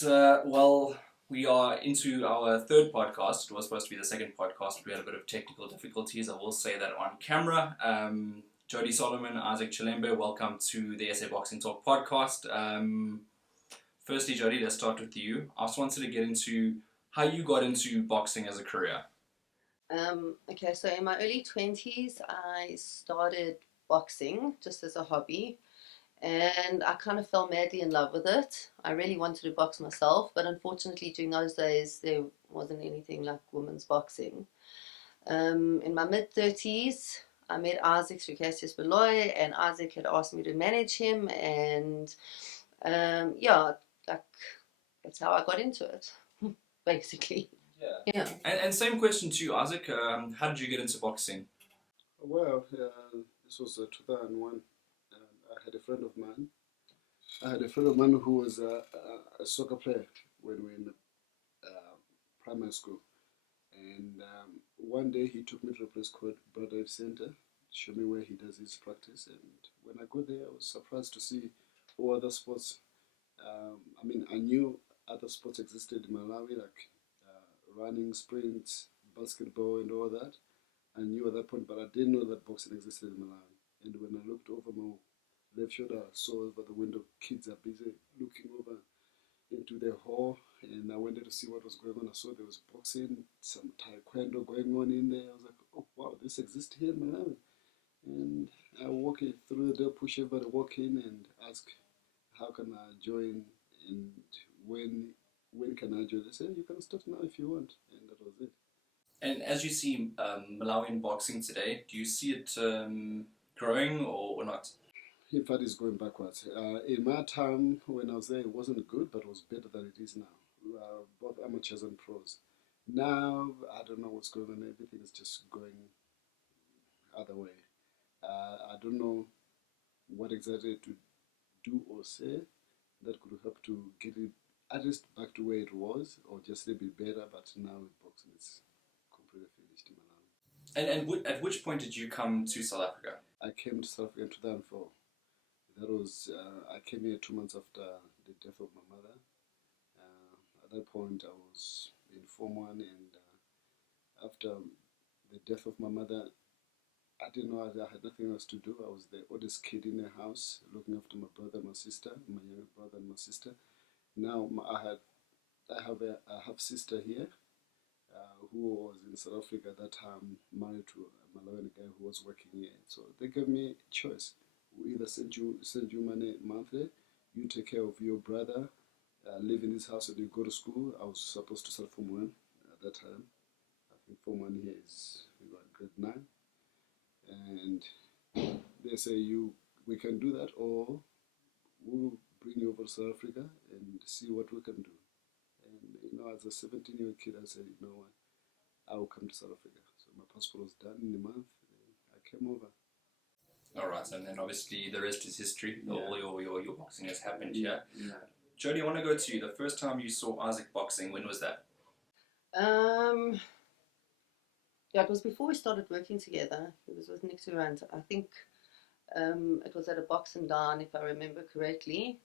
right, well, we are into our third podcast. It was supposed to be the second podcast, but we had a bit of technical difficulties. I will say that on camera. Jodi Solomon, Isaac Chilemba, welcome to the SA Boxing Talk podcast. Firstly, Jodi, let's start with you. I just wanted to get into how you got into boxing as a career. Okay, so in my early 20s, I started boxing just as a hobby, and I kind of fell madly in love with it. I really wanted to box myself, but unfortunately, during those days, there wasn't anything like women's boxing. In my mid 30s, I met Isaac through Cassius Beloy, and Isaac had asked me to manage him, and yeah, like that's how I got into it, basically. Yeah. And same question to you, Isaac. How did you get into boxing? Well, this was 2001. I had a friend of mine. I had a friend of mine who was a soccer player when we were in primary school. And one day he took me to a place called Broadway Center to show me where he does his practice. And when I got there, I was surprised to see all other sports. I knew other sports existed in Malawi, like running, sprints, basketball, and all that. I knew at that point, but I didn't know that boxing existed in Malawi. And when I looked over my left shoulder, I saw over the window kids are busy looking over into the hall, and I went there to see what was going on. I saw there was boxing, some taekwondo going on in there. I was like, oh wow, this exists here in Malawi. And I walk in through the door, push everybody, walk in and ask, how can I join, and when can I join? They said, you can start now if you want, and that was it. And as you see Malawian boxing today, do you see it growing or not? In fact, it's going backwards. In my time, when I was there, it wasn't good, but it was better than it is now. Both amateurs and pros. Now, I don't know what's going on. Everything is just going other way. I don't know what exactly to do or say that could help to get it at least back to where it was, or just a bit better. But now boxing is completely finished in Malawi. And at which point did you come to South Africa? I came to South Africa in 2004. That was I came here 2 months after the death of my mother. At that point, I was in Form 1, and after the death of my mother, I didn't know, I had nothing else to do. I was the oldest kid in the house, looking after my brother and my sister, my younger brother and my sister. Now I have a half sister here, who was in South Africa at that time, married to a Malawian guy who was working here. So they gave me a choice. We either send you money monthly, you take care of your brother, live in this house, and you go to school. I was supposed to start Form 1 at that time. I think Form 1 here is grade 9. And they say we can do that, or we'll bring you over to South Africa and see what we can do. And as a 17-year-old kid, I said, you know what, I will come to South Africa. So my passport was done in a month, and I came over. All right, and then obviously the rest is history. Yeah. All your boxing has happened here. Yeah. Jodi, I want to go to you. The first time you saw Isaac boxing, when was that? Yeah, it was before we started working together. It was with Nick Durant. I think it was at a boxing down, if I remember correctly.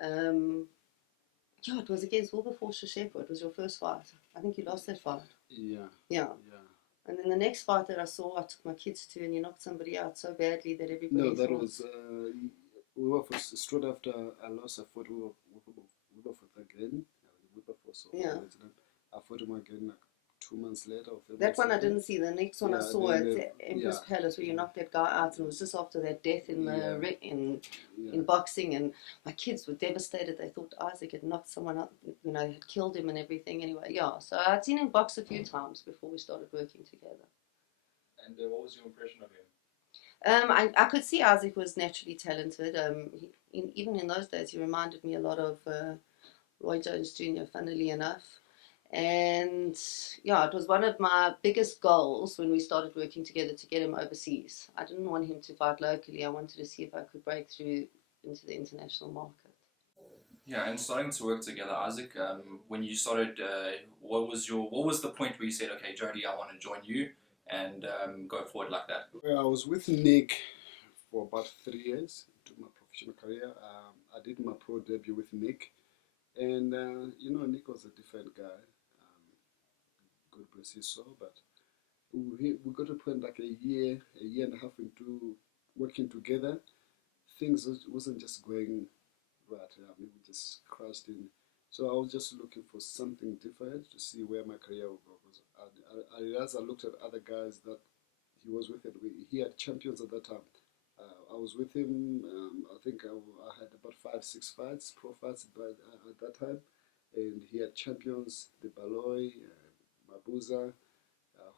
Yeah, it was against Wilberforce Sheshepo. It was your first fight. I think you lost that fight. Yeah. And then the next fight that I saw, I took my kids to, and you knocked somebody out so badly that everybody No, that thought... was Wilberforce. Straight after I lost, I fought Wilberforce again. Wilberforce. Yeah. I fought him again like 2 months later. Or 3 That months one I later. didn't see. The next one I saw at Empress Palace, where you knocked that guy out, and it was just after that death in the in boxing, and my kids were devastated. They thought Isaac had knocked someone out, had killed him and everything. Anyway, yeah. So I'd seen him box a few times before we started working together. And what was your impression of him? I could see Isaac was naturally talented. Even in those days, he reminded me a lot of Roy Jones Jr., funnily enough. And yeah, it was one of my biggest goals when we started working together to get him overseas. I didn't want him to fight locally. I wanted to see if I could break through into the international market. Yeah, and starting to work together, Isaac. When you started, what was the point where you said, okay, Jodi, I want to join you and go forward like that? Well, I was with Nick for about 3 years into my professional career. I did my pro debut with Nick And Nick was a different guy. God bless his soul, but we got to a point like a year and a half into working together. Things wasn't just going right. We just crashed in. So I was just looking for something different to see where my career would go. Because I realized I looked at other guys that he was with. He had champions at that time. I was with him. I think I had about 5, 6 fights, pro fights, at that time, and he had champions, the Baloy, Mabuza,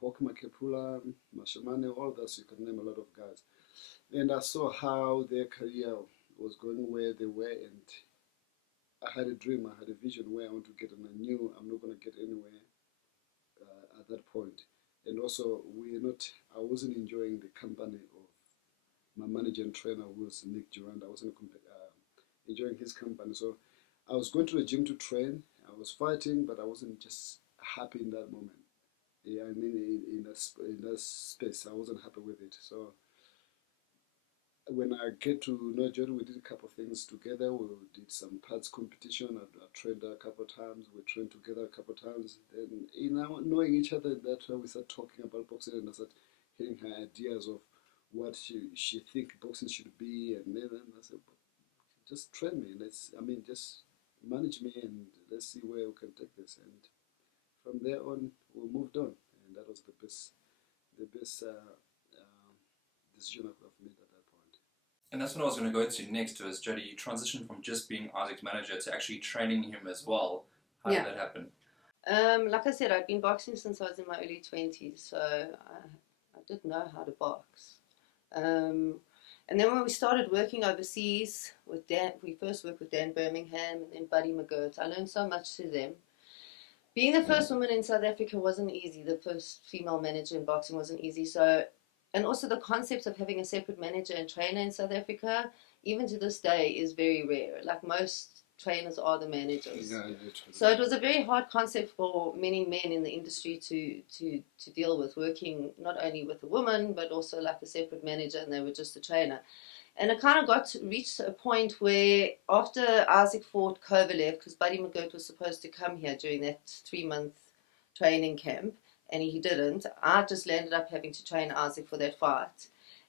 Hawk Makepula, Mashamane, all that. So you can name a lot of guys. And I saw how their career was going, where they were, and I had a dream, I had a vision where I want to get, and I knew I'm not going to get anywhere at that point. And also, I wasn't enjoying the company of my manager and trainer, who was Nick Durand. I wasn't enjoying his company. So I was going to the gym to train. I was fighting, but I wasn't just happy in that moment. Yeah, I mean, in that space, I wasn't happy with it. So when I get to know Jodi, we did a couple of things together. We did some parts competition. I trained her a couple of times. We trained together a couple of times. And knowing each other, that's why we started talking about boxing, and I started hearing her ideas of what she think boxing should be. And then I said, just train me. Just manage me, and let's see where we can take this. And from there on, we moved on, and that was the best decision I could have made at that point. And that's what I was going to go to next, was Jodi, you transitioned from just being Isaac's manager to actually training him as well. How did that happen? Like I said, I'd been boxing since I was in my early 20s, so I did know how to box. And then when we started working overseas with Dan, we first worked with Dan Birmingham and then Buddy McGirt. I learned so much through them. Being the first woman in South Africa wasn't easy. The first female manager in boxing wasn't easy. So, and also the concept of having a separate manager and trainer in South Africa, even to this day, is very rare. Like most trainers are the managers. Yeah, so it was a very hard concept for many men in the industry to deal with, working not only with a woman, but also like a separate manager, and they were just a trainer. And it kind of reached a point where after Isaac fought Kovalev, because Buddy McGirt was supposed to come here during that 3-month training camp, and he didn't, I just ended up having to train Isaac for that fight.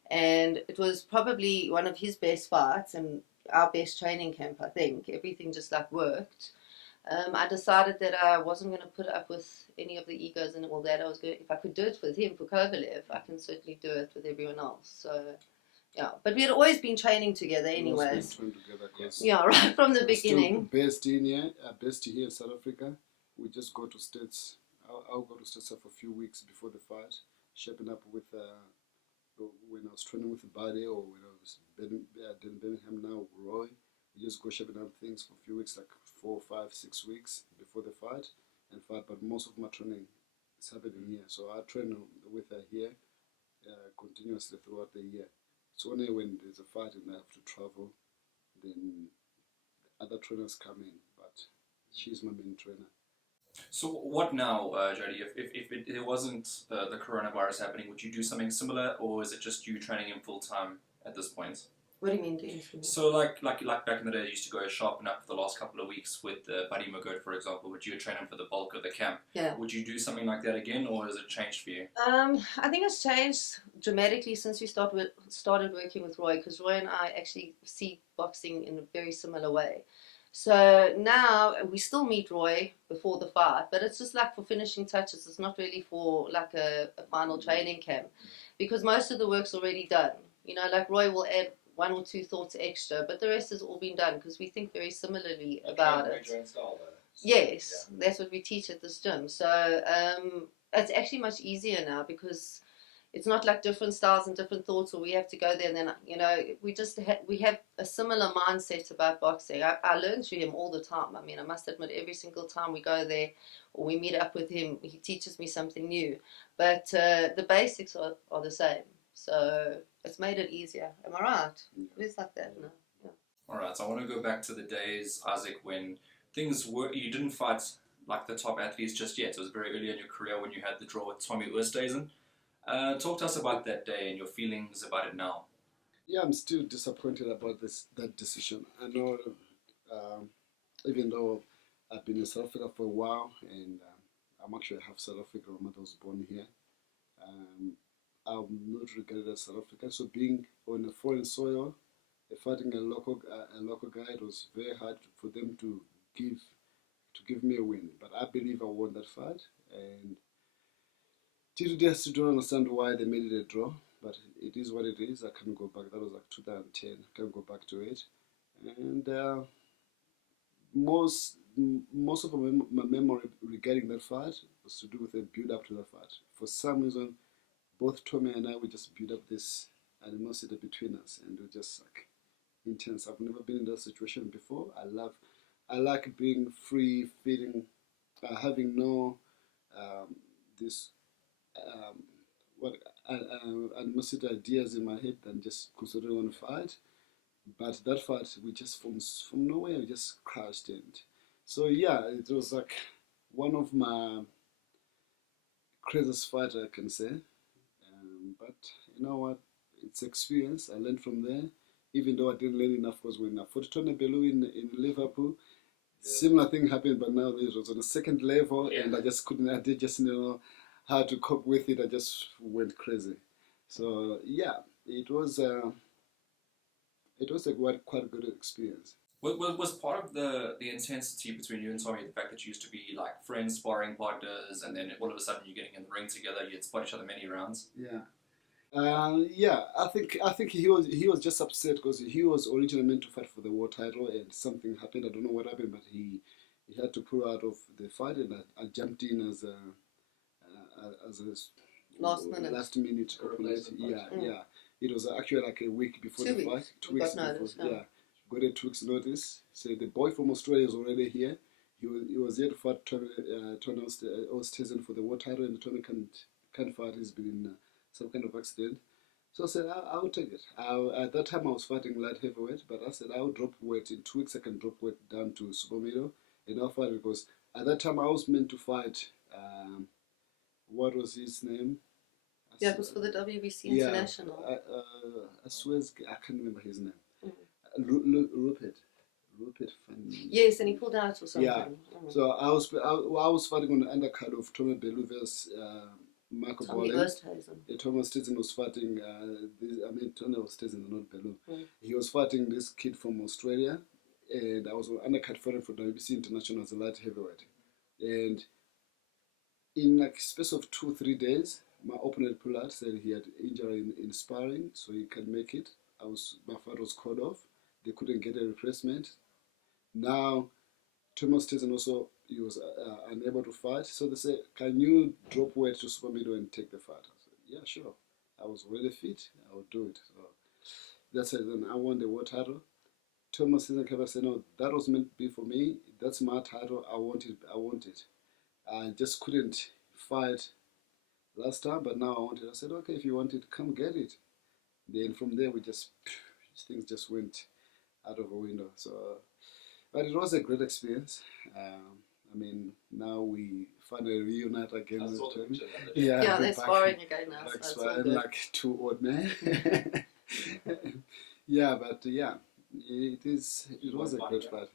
And it was probably one of his best fights and our best training camp, I think. Everything just like worked. I decided that I wasn't going to put up with any of the egos and all that. If I could do it with him for Kovalev, I can certainly do it with everyone else. So yeah, but we had always been training together anyways. Yeah, right from the beginning. Based here in South Africa. We just go to States. I'll go to States for a few weeks before the fight, shaping up with when I was training with Buddy, or when I was in Birmingham now, Roy. We just go shaping up things for a few weeks, like 4, 5, 6 weeks before the fight and fight. But most of my training is happening here, so I train with her here continuously throughout the year. It's only when there's a fight and I have to travel, then other trainers come in, but she's my main trainer. So what now, Jodi? If it wasn't the coronavirus happening, would you do something similar, or is it just you training him full time at this point? What do you mean doing something? So like back in the day, you used to go sharpen up for the last couple of weeks with Buddy McGirt, for example. Would you train him for the bulk of the camp? Yeah. Would you do something like that again, or has it changed for you? I think it's changed dramatically since we started working with Roy, because Roy and I actually see boxing in a very similar way. So now we still meet Roy before the fight, but it's just like for finishing touches. It's not really for like a final training camp, because most of the work's already done. Like Roy will add 1 or 2 thoughts extra, but the rest has all been done because we think very similarly about it. Yes, yeah. That's what we teach at this gym. So it's actually much easier now, because it's not like different styles and different thoughts, or we have to go there and then, we have a similar mindset about boxing. I learn through him all the time. I mean, I must admit, every single time we go there or we meet up with him, he teaches me something new. But the basics are the same. So it's made it easier. Am I right? It is like that, no? Yeah. All right, so I want to go back to the days, Isaac, when you didn't fight like the top athletes just yet. It was very early in your career when you had the draw with Tommy Oosthuizen. Talk to us about that day and your feelings about it now. Yeah, I'm still disappointed about that decision. I know, even though I've been in South Africa for a while, and I'm actually half South African. My mother was born here. Um, I'm not regarded as South African, so being on a foreign soil, fighting a local guy, it was very hard for them give give me a win. But I believe I won that fight, and till today I still don't understand why they made it a draw. But it is what it is. I can't go back. That was like 2010. I can't go back to it. And most of my memory regarding that fight was to do with the build up to that fight. For some reason, both Tommy and I we just build up this animosity between us, and it was just like intense. I've never been in that situation before. I like being free, feeling, having no this what animosity ideas in my head than just concentrating on the fight. But that fight, we just from nowhere, we just crashed in. So yeah, it was like one of my craziest fights I can say. But you know what? It's experience. I learned from there. Even though I didn't learn enough, because when I fought Tony Bellew in Liverpool, similar thing happened, but now it was on a second level, and I just couldn't. I did just know how to cope with it. I just went crazy. So yeah, it was a quite a good experience. Was part of the intensity between you and Tommy the fact that you used to be like friends, sparring partners, and then all of a sudden you're getting in the ring together, you'd spot each other many rounds? Yeah. Yeah, I think he was just upset because he was originally meant to fight for the world title, and something happened. I don't know what happened, but he had to pull out of the fight, and I jumped in as a last minute opponent. Yeah, yeah. It was actually like a week before the fight. 2 weeks before. Yeah, got a 2 weeks notice. So the boy from Australia is already here. He was here to fight Tony Ostesen for the world title, and Tony can't fight. He's been in some kind of accident. So I said, I'll take it. At that time, I was fighting light heavyweight, but I said, I'll drop weight. In 2 weeks, I can drop weight down to super middle. And I'll fight because at that time, I was meant to fight, what was his name? Yeah, it was for the WBC International. I swear, I can't remember his name. Rupert. Yes, and he pulled out or something. Yeah. So I was fighting on the undercard of Tommy Bellew versus Michael Bolling. Thomas Ostesen was fighting. Tony Ostesen, not Bellew. He was fighting this kid from Australia, and I was on undercard fighting for WBC International as a light heavyweight. And in like space of 2-3 days, my opponent pulled out, said he had injury in sparring, so he can't make it. My fight was called off. They couldn't get a replacement. Now, Thomas Ostesen also, he was unable to fight. So they said, can you drop weight to super middle and take the fight? I said, yeah, sure. I was really fit. I would do it. So that's it. Then I won the world title. Thomas Ostesen came and said, no, that was meant to be for me. That's my title. I want it. I just couldn't fight last time, but now I want it. I said, okay, if you want it, come get it. Then from there, things just went out of a window. So, but it was a great experience. Now we finally reunite again with Tommy. Yeah, they're sparring again now. Like sparring like two old men. Yeah, but yeah, it was a great fight.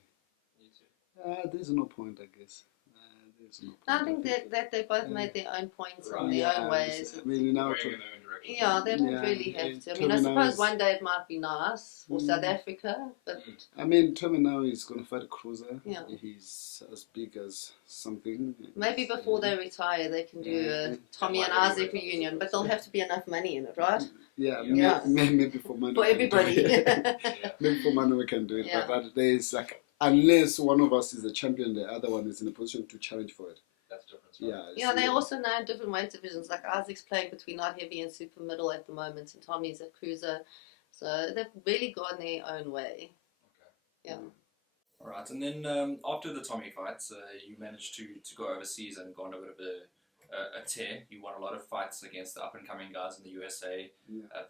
There's no point, I guess. I think that they both made their own points in their own ways. They don't really have to. I suppose one day it might be nice for South Africa, but Tommy now is going to fight a cruiser. Yeah. He's as big as something. Maybe before they retire, they can do a Tommy and Isaac reunion, but there'll have to be enough money in it, right? Yeah. Maybe for money. For everybody. Maybe for money we can do it, Yeah. but there's like, unless one of us is a champion, the other one is in a position to challenge for it. That's different. Right? Yeah, they also now in different weight divisions. Like Isaac's playing between light heavy and super middle at the moment, and Tommy's a cruiser. So they've really gone their own way. Okay. Yeah. All right, and then after the Tommy fights, you managed to go overseas and go on a bit of a tear. You won a lot of fights against the up-and-coming guys in the USA,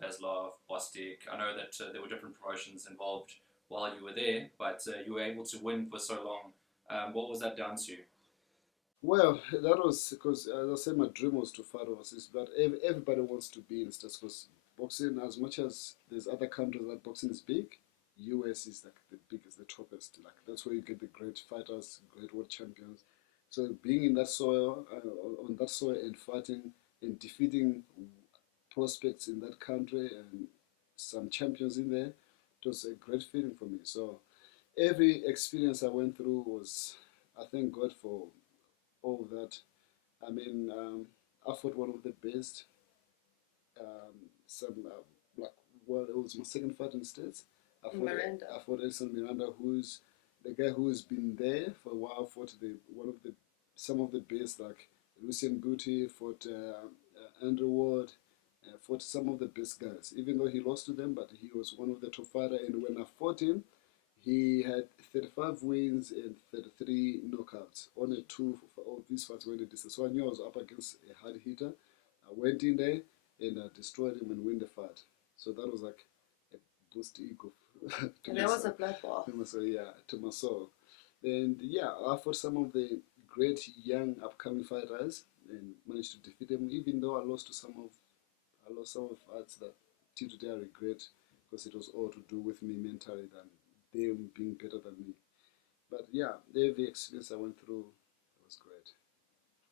Vaslov, Bostic. I know that there were different promotions involved while you were there, but you were able to win for so long. What was that down to? Well, that was because, as I said, my dream was to fight overseas, but everybody wants to be in States because boxing, as much as there's other countries that boxing is big, US is like the biggest, the toppest, like That's where you get the great fighters, great world champions. So being in that soil, on that soil, and fighting and defeating prospects in that country and some champions in there, it was a great feeling for me. So every experience I went through was, I thank God for all of that. I mean, I fought one of the best. Some like, well, it was my second fight in the States. Miranda. I fought Edson Miranda, who's the guy who's been there for a while. Fought some of the best, like Lucien Booty. Fought Andrew Ward. Fought some of the best guys. Even though he lost to them, but he was one of the top fighters. And when I fought him, he had 35 wins and 33 knockouts. Only two of these fights were in the distance. So I knew I was up against a hard hitter. I went in there and I destroyed him and win the fight. So that was like a boost ego. And that was a bloodbath. To my soul. And yeah, I fought some of the great young upcoming fighters and managed to defeat them. Even though I lost some of fights that till today I regret, because it was all to do with me mentally than them being better than me. But yeah, every experience I went through was great.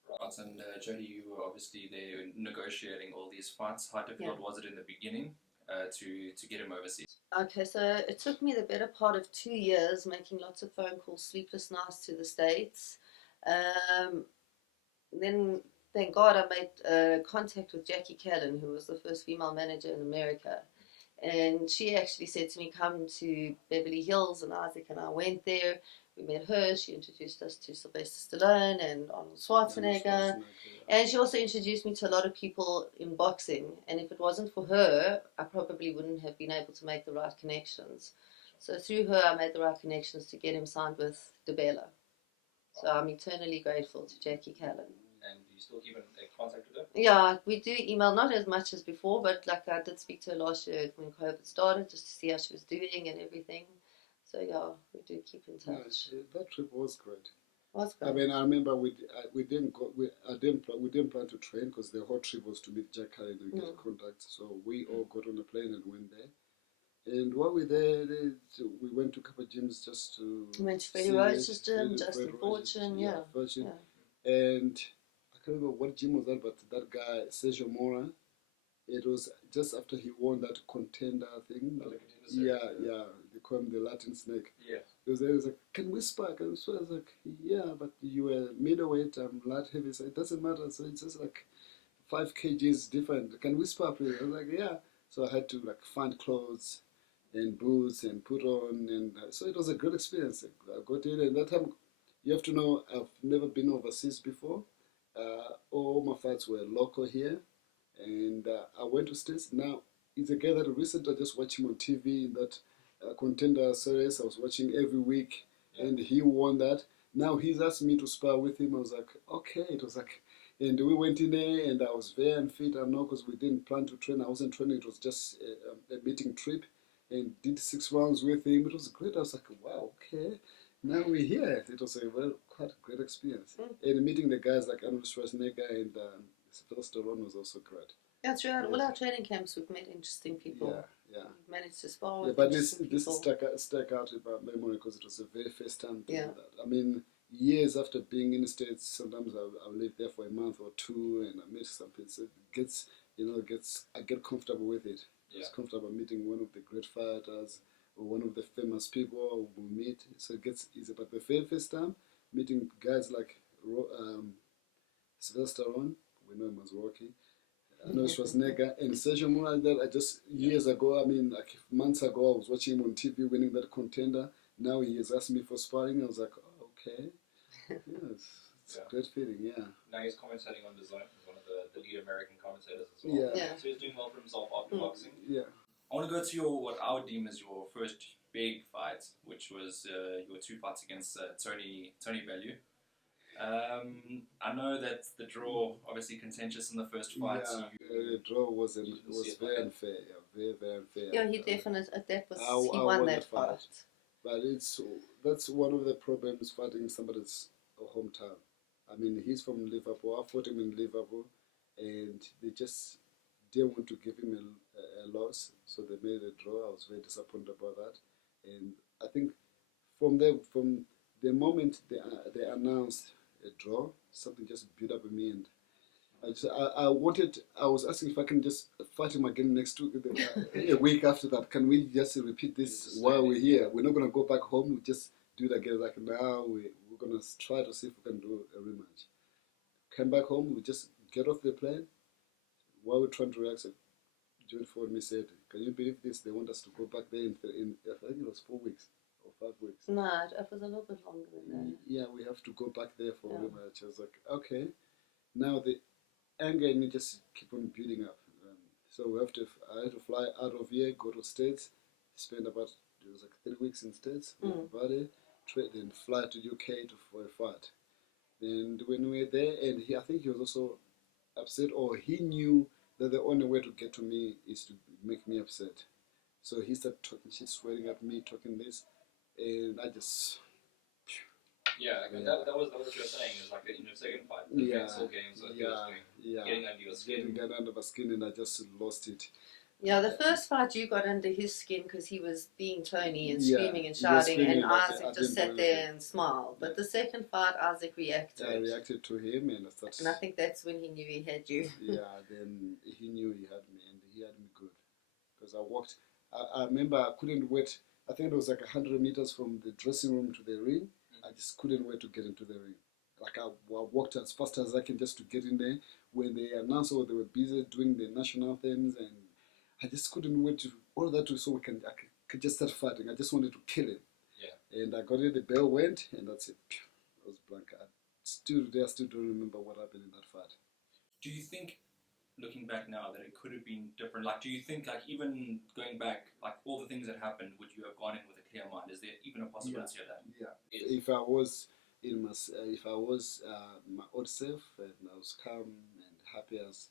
Right, and Jodi, you were obviously there negotiating all these fights. How difficult was it in the beginning to get him overseas? Okay, so it took me the better part of 2 years making lots of phone calls, sleepless nights to the States. Then, thank God, I made contact with Jackie Callan, who was the first female manager in America. And she actually said to me, come to Beverly Hills, and Isaac and I went there. We met her. She introduced us to Sylvester Stallone and Arnold Schwarzenegger. And she also introduced me to a lot of people in boxing. And if it wasn't for her, I probably wouldn't have been able to make the right connections. So through her, I made the right connections to get him signed with DeBella. So I'm eternally grateful to Jackie Callan. And do you still keep in contact with her? Yeah, we do email, not as much as before, but like I did speak to her last year when COVID started, just to see how she was doing and everything. So yeah, we do keep in touch. Yeah, that trip was great. Was great. I mean, I remember we didn't plan to train, because the whole trip was to meet Jack Callan and get contact. So we all got on a plane and went there. And while we were there, we went to a couple of gyms just to. We went to Freddie Roach's gym, Justin Fortune, yeah. Fortune. And I can't remember what gym was that, but that guy, Sergio Mora, it was just after he won that contender thing. They call him the Latin Snake. Yeah. He was like, can we spar? I was like, yeah, but you were middleweight, I'm light heavy, so it doesn't matter. So it's just like 5 kgs different. Can we spar, please? I was like, yeah. So I had to like find clothes and boots and put on, and so it was a great experience. I got in, and that time, you have to know, I've never been overseas before. All my fights were local here, and I went to States. Now, it's a guy that recently I just watched him on TV in that contender series. I was watching every week, and he won that. Now he's asked me to spar with him. I was like, okay. It was like, and we went in there, and I was very unfit. I know, because we didn't plan to train. I wasn't training. It was just a meeting trip, and did 6 rounds with him. It was great. I was like, wow, okay. Now we're here. It was quite a great experience. And meeting the guys like Arnold Schwarzenegger and Sylvester Stallone was also great. Yeah, throughout all our training camps, we've met interesting people. Yeah. We've managed to spar with but interesting this people. stuck out in my memory, because it was the very first time doing that. I mean, years after being in the States, sometimes I'll live there for a month or two, and I meet something. So I get comfortable with it. It's comfortable meeting one of the great fighters or one of the famous people we meet. So it gets easier. But the very first time, meeting guys like Sylvester Stallone, we know him as Rocky, Arnold Schwarzenegger, and Sergio Mora. That I just years ago, I mean, like months ago, I was watching him on TV winning that contender. Now he has asked me for sparring. I was like, oh, okay. It's a great feeling, yeah. Now he's commentating on DAZN. He's one of the lead American commentators as well. Yeah. So he's doing well for himself after boxing. Yeah. I want to go to what I would deem as your first big fight, which was your 2 fights against Tony Bellew. I know that the draw, obviously contentious in the first fight. Yeah, the draw was very unfair. Yeah, very unfair. Yeah, he definitely, he won that fight. But that's one of the problems fighting somebody's hometown. I mean, he's from Liverpool. I fought him in Liverpool, and they just didn't want to give him a loss, so they made a draw. I was very disappointed about that, and I think from the moment they announced a draw, something just built up in me, and I was asking if I can just fight him again next week, a week after that. Can we just repeat this while we're here? We're not gonna go back home. We just do it again. Like now, we're gonna try to see if we can do a rematch. Came back home. We just get off the plane. While we're trying to relax, Jodi phoned me, said, "Can you believe this? They want us to go back there in I think it was 4 weeks or 5 weeks." No, it was a little bit longer than that. Yeah, we have to go back there for a Yeah. rematch. I was like, okay. Now the anger in me just keep on building up. So I had to fly out of here, go to States, spend about, it was like 3 weeks in States with everybody, then fly to UK for a fight. And when we were there, and I think he was also upset, or he knew that the only way to get to me is to make me upset. So he started talking shit, swearing at me, talking this, and I just, Yeah, Yeah. that was what you were saying. Is like in your second fight, the yeah, mental games that he was doing, yeah, getting under your skin. getting under my skin, and I just lost it. Yeah, the first fight you got under his skin because he was being Tony and Yeah, screaming and he was shouting, screaming and like Isaac I just didn't do sat there anything. and smiled. But Yeah. the second fight, Isaac reacted. I reacted to him, and I started. And I think that's when he knew he had you. Yeah, then he knew he had me, and he had me good. Because I walked, I remember I couldn't wait. I think it was like 100 meters from the dressing room to the ring. I just couldn't wait to get into the ring. Like I walked as fast as I can just to get in there. When they announced, or they were busy doing the national things, and I just couldn't wait to all that so I could just start fighting. I just wanted to kill him. Yeah. And I got it. The bell went, and that's it. I was blank. I still don't remember what happened in that fight. Do you think, looking back now, that it could have been different? Like, do you think, like, even going back, like all the things that happened, would you have gone in with a clear mind? Is there even a possibility of that? Yeah. Yes. If I was my old self, and I was calm and happy as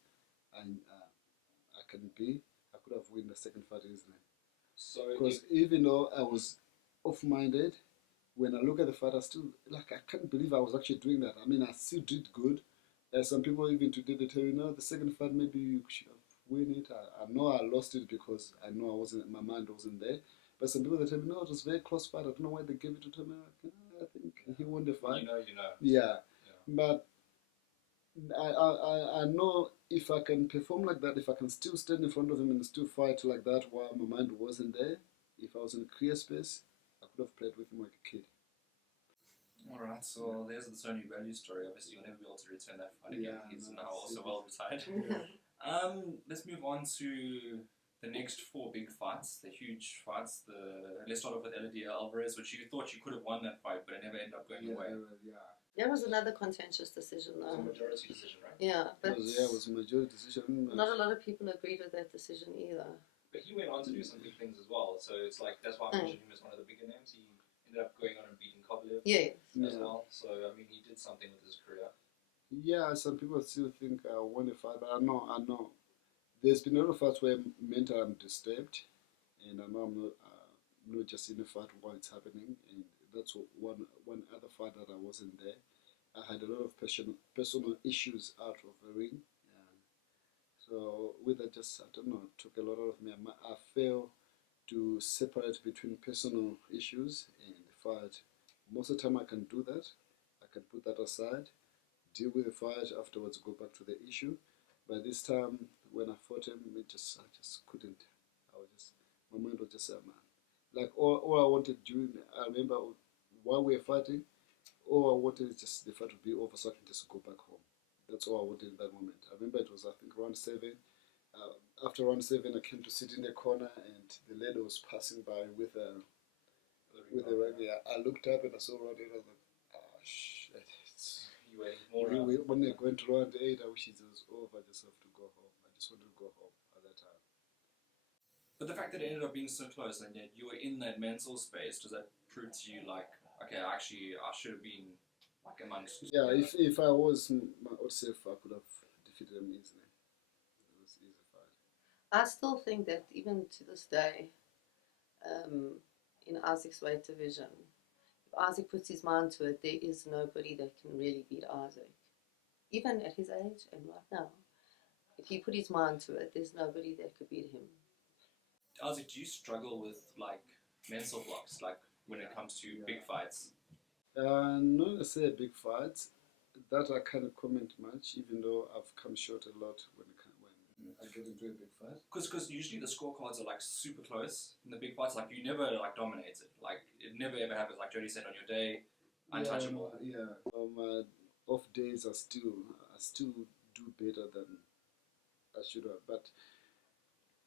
I can be, I could have won the second fight easily. So, Because even though I was off-minded, when I look at the fight, I still like I can't believe I was actually doing that. I mean, I still did good. Some people even today they tell you, no, the second fight maybe you should have win it. I know I lost it because I know I wasn't, my mind wasn't there. But some people they tell me, no, it was a very close fight. I don't know why they gave it to Tommy. I think he won the fight. you know. Yeah, but I know if I can perform like that, if I can still stand in front of him and still fight like that while my mind wasn't there, if I was in a clear space, I could have played with him like a kid. Alright, so there's the Sony value story. Obviously, you'll never be able to return that fight again. Yeah, He's no, now also it's- well retired. Let's move on to the next four big fights, the huge fights. Let's start off with Elidia Alvarez, which you thought you could have won that fight, but it never ended up going away. There was another contentious decision, It was a though. majority decision, right? Yeah, but It was a majority decision. not a lot of people agreed with that decision either. But he went on to do some big things as well, so it's like that's why I mentioned him as one of the bigger names. He ended up going on and beating Kovalev Yes. as well. So I mean, he did something with his career. Yeah, some people still think I won a fight, but I know. There's been a lot of fights where mentally I'm disturbed, and I know I'm not just in a fight while it's happening, and that's one other fight that I wasn't there. I had a lot of personal issues out of the ring. So with that, just I don't know, it took a lot out of me. I failed to separate between personal issues and the fight. Most of the time, I can do that. I can put that aside, deal with the fight afterwards, go back to the issue. But this time, when I fought him, I just couldn't. My mind was just like all I wanted during. I remember while we were fighting, all I wanted is just the fight to be over so I can just go back home. That's all I wanted in that moment. I remember it was, I think, round 7. After round 7, I came to sit in the corner, and the lady was passing by with the rugby. I looked up and I saw round 8. I was like, oh shit. You were more. When they went to round 8, I wish it was over. I just have to go home. I just wanted to go home at that time. But the fact that it ended up being so close, and yet you were in that mental space, does that prove to you like, okay, actually, I should have been like amongst? Yeah, if I was my old self, I could have defeated him easily. It was an easy fight. I still think that even to this day, in Isaac's weight division, if Isaac puts his mind to it, there is nobody that can really beat Isaac. Even at his age and right now, if he put his mind to it, there's nobody that could beat him. Isaac, do you struggle with like mental blocks? Like when it comes to big fights? Not necessarily big fights. That I can't comment much, even though I've come short a lot when I get into a big fight. Because usually the scorecards are like super close in the big fights. Like you never like dominate it. Like it never ever happens. Like Jodi said, on your day, untouchable. Yeah. Off days, I still do better than I should have. But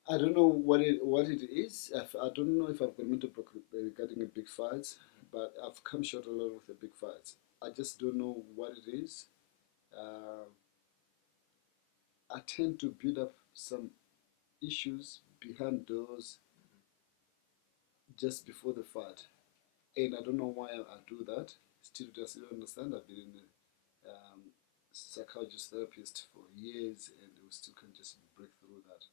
I don't know what it is. I don't know if I've got mental block regarding a big fights, but I've come short a lot with the big fights. I just don't know what it is. I tend to build up some issues behind doors just before the fight, and I don't know why I do that. Still doesn't understand. I've been a psychologist therapist for years, and we still can just break through that.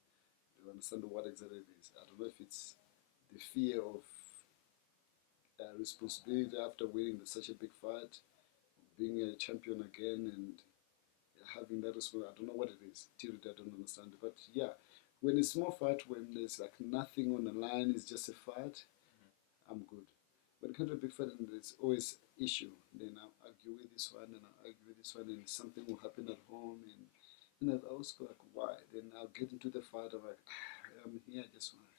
You understand what exactly it is. I don't know if it's the fear of responsibility after winning such a big fight, being a champion again, and having that responsibility. I don't know what it is. Till I don't understand it. But yeah, when it's a small fight, when there's like nothing on the line, it's just a fight, I'm good. When it comes to a big fight, and there's always issue. Then I'll argue with this one, and I'll argue with this one, and something will happen at home, and I was like, why? Then I'll get into the fight. I'm like, I'm here. I just want.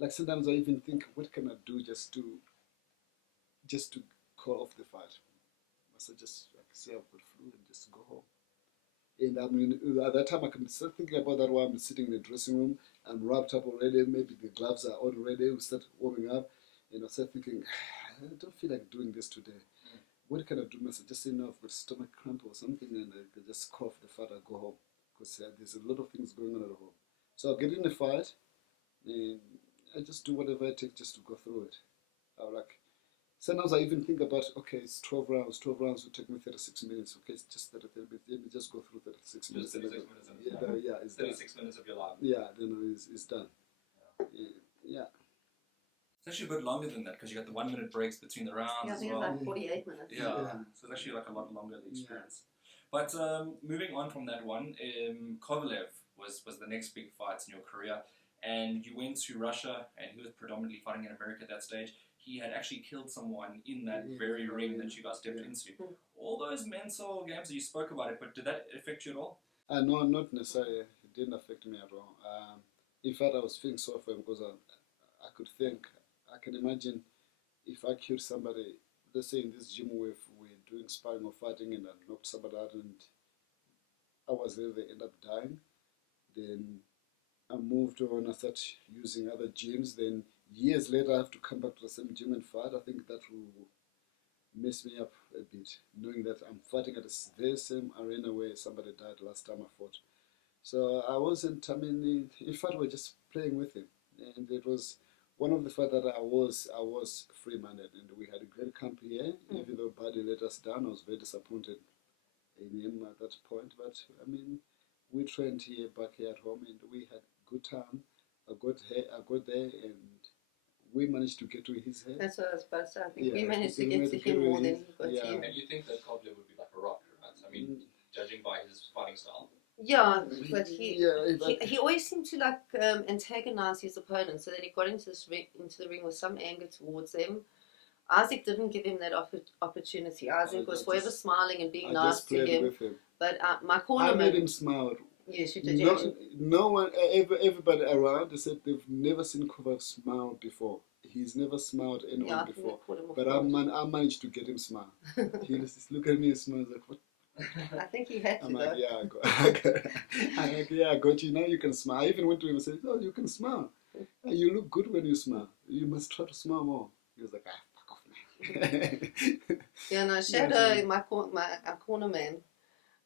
Like sometimes I even think, what can I do just to call off the fight? So just like say I've got flu and just go home. And I mean, at that time I can start thinking about that while I'm sitting in the dressing room. I'm wrapped up already. Maybe the gloves are on already. We start warming up, and I start thinking, I don't feel like doing this today. What can I do? I just say, no, I've got stomach cramp or something, and I can just call off the fight and go home because there's a lot of things going on at home. So I'll get in the fight, and I just do whatever it takes just to go through it. Sometimes I even think about, okay, it's 12 rounds. 12 rounds will take me 36 minutes. Okay, it's just 30 minutes. Let me just go through 36 minutes. 36 minutes. It's 36 minutes of your life. Yeah, then it's done. Yeah. It's actually a bit longer than that because you got the 1 minute breaks between the rounds Yeah, I as think well. it's like 48 minutes. Yeah. So it's actually like a lot longer the experience. But moving on from that one, Kovalev was the next big fight in your career, and you went to Russia, and he was predominantly fighting in America at that stage. He had actually killed someone in that very ring that you guys stepped into. All those mental games that you spoke about it, but did that affect you at all? No, not necessarily. It didn't affect me at all. In fact, I was feeling sorry for him because I could think, I can imagine if I killed somebody, let's say in this gym we're doing sparring or fighting, and I knocked somebody out and I was there, they end up dying, then I moved on, I started using other gyms, then years later I have to come back to the same gym and fight. I think that will mess me up a bit, knowing that I'm fighting at the very same arena where somebody died last time I fought. So I wasn't, in fact we're just playing with him, and it was one of the fights that I was free-minded, and we had a great camp here. Even though Buddy let us down, I was very disappointed in him at that point. But I mean, we trained here back here at home, and we had good time. I got there, and we managed to get to his head. That's what I was about to say. I think we managed to get to him more than he got to you. And you think that Kovalev would be like a rock, right? I mean, judging by his fighting style. Yeah, but he always seemed to like antagonize his opponent, so that he got into the ring with some anger towards them. Isaac didn't give him that opportunity. Isaac was forever smiling and being nice to him. With him. But my cornerman, I made him smile. Yes, you did. No one, everybody around, they said they've never seen Kovalev smile before. He's never smiled at anyone before. But I managed to get him smile. He just look at me and smiles like, what? I think he had to. I'm like, I got you. Now you can smile. I even went to him and said, oh, you can smile. You look good when you smile. You must try to smile more. He was like, fuck off, man. Yeah, no, Shadow, my cornerman,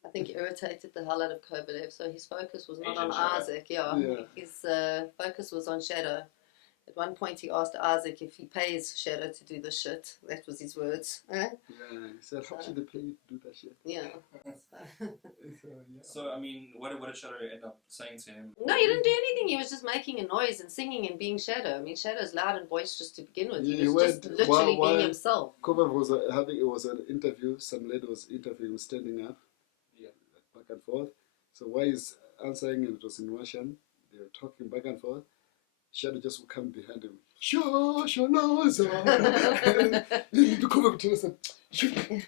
I think irritated the hell out of Kovalev, so his focus was not on Isaac. His focus was on Shadow. At one point he asked Isaac if he pays Shadow to do the shit. That was his words. Yeah, he said, how should they pay you to do that shit? Yeah. So, I mean, what did Shadow end up saying to him? No, he didn't do anything. He was just making a noise and singing and being Shadow. I mean, Shadow's loud and boisterous to begin with. He was just literally being himself. Kovalev was was an interview. Some lady was interviewing him standing up, back and forth. So while he's answering, and it was in Russian, they were talking back and forth, Shadow just would come behind him, Shoshonoza. And the cover to us and,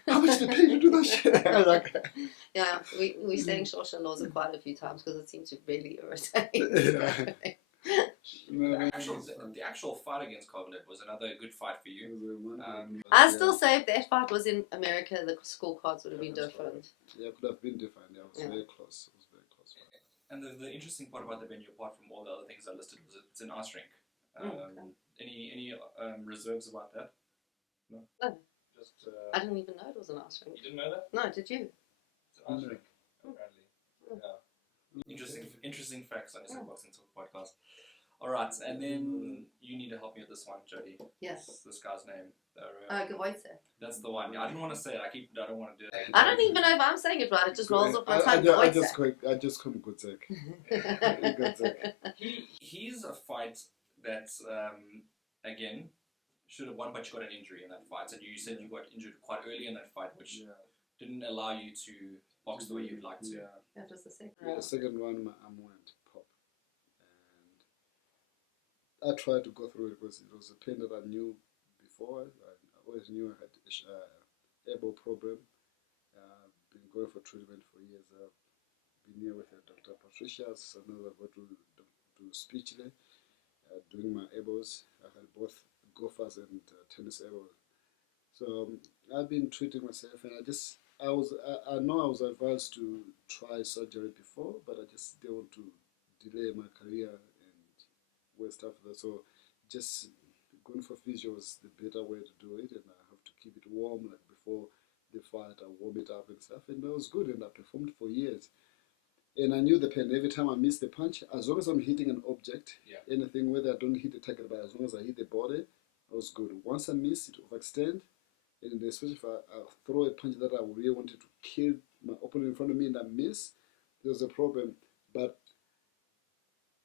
how much did they pay to do that shit? I was like, Yeah, we sang Shosha Loza quite a few times because it seemed to really irritate. yeah. The actual fight against Covenant was another good fight for you. I still say if that fight was in America, the scorecards would have been different. Yeah, it could have been different. Yeah, it was very close. It was very close. And the interesting part about the venue, apart from all the other things I listed, was it's an ice rink. Okay. Any reserves about that? No. No. Just. I didn't even know it was an ice rink. You didn't know that? No, did you? It's an ice rink, apparently. Yeah. Interesting facts on your Boxing Talk podcast. All right, and then you need to help me with this one, Jodi. Yes. This guy's name. Gavoitse. That's the one. Yeah, I didn't want to say it. I don't want to do it. I don't even know if I'm saying it right. It just rolls off my tongue. I just call him Gutzek. He's a fight that, again, should have won, but you got an injury in that fight. And you said you got injured quite early in that fight, which didn't allow you to box the way you'd like to. That was the second The round. second one, my arm went pop. And I tried to go through it because it was a pain that I knew before. I always knew I had elbow problem. Been going for treatment for years. I've been here with Dr. Patricia. So now I go to Speechley, doing my elbows. I had both golfers and tennis elbows. So I've been treating myself, and I know I was advised to try surgery before, but I just didn't want to delay my career and waste after that. So just going for physio was the better way to do it, and I have to keep it warm. Like before the fight, I warm it up and stuff, and that was good. And I performed for years, and I knew the pain every time I missed the punch. As long as I'm hitting an object, anything, whether I don't hit the target, but as long as I hit the body, I was good. Once I miss it, overextend. And especially if I throw a punch that I really wanted to kill my opponent in front of me and I miss, there's a problem. But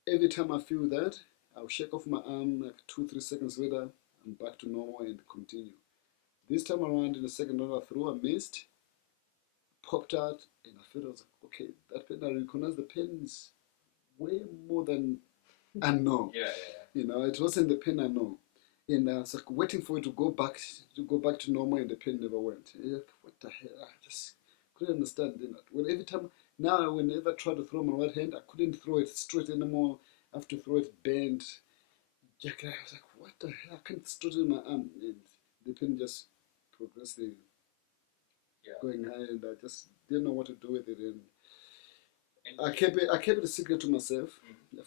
every time I feel that, I'll shake off my arm, like 2-3 seconds later, I'm back to normal and continue. This time around, in the second round I threw, I missed, popped out, and I felt I was like, okay, that pain, I recognize the pain is way more than I know. You know, it wasn't the pain I know. And I was like waiting for it to go back to normal, and the pain never went. Like, what the hell? I just couldn't understand that. Well, every time now, whenever I try to throw my right hand, I couldn't throw it straight anymore. I have to throw it bent. I was like, what the hell? I can't straighten my arm, and the pain just progressively going high, and I just didn't know what to do with it. And I kept it a secret to myself.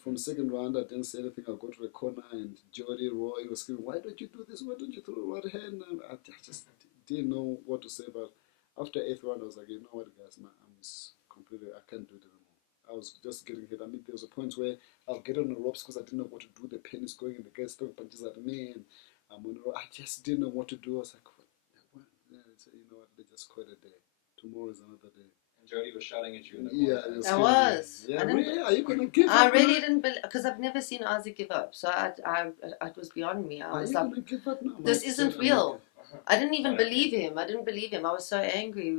From the second round, I didn't say anything. I'll go to the corner, and Jodi, Roy was screaming, "Why don't you do this? Why don't you throw the right hand?" And I just didn't know what to say. But after 8th round, I was like, you know what, guys, my arm is completely, I can't do it anymore. I was just getting hit. I mean, there was a point where I'll get on the ropes because I didn't know what to do. The pain is going, and the guys throwing punches at me, and I'm on the rope. I just didn't know what to do. I was like, what? Yeah, so, you know what, let's just quit a day. Tomorrow is another day. Jodi was shouting at you in the corner. I was. Yeah, really? Are you gonna give up? I really didn't believe, because I've never seen Isaac give up. So it was beyond me. I was like, give up now? this isn't real. I didn't even believe him. I was so angry.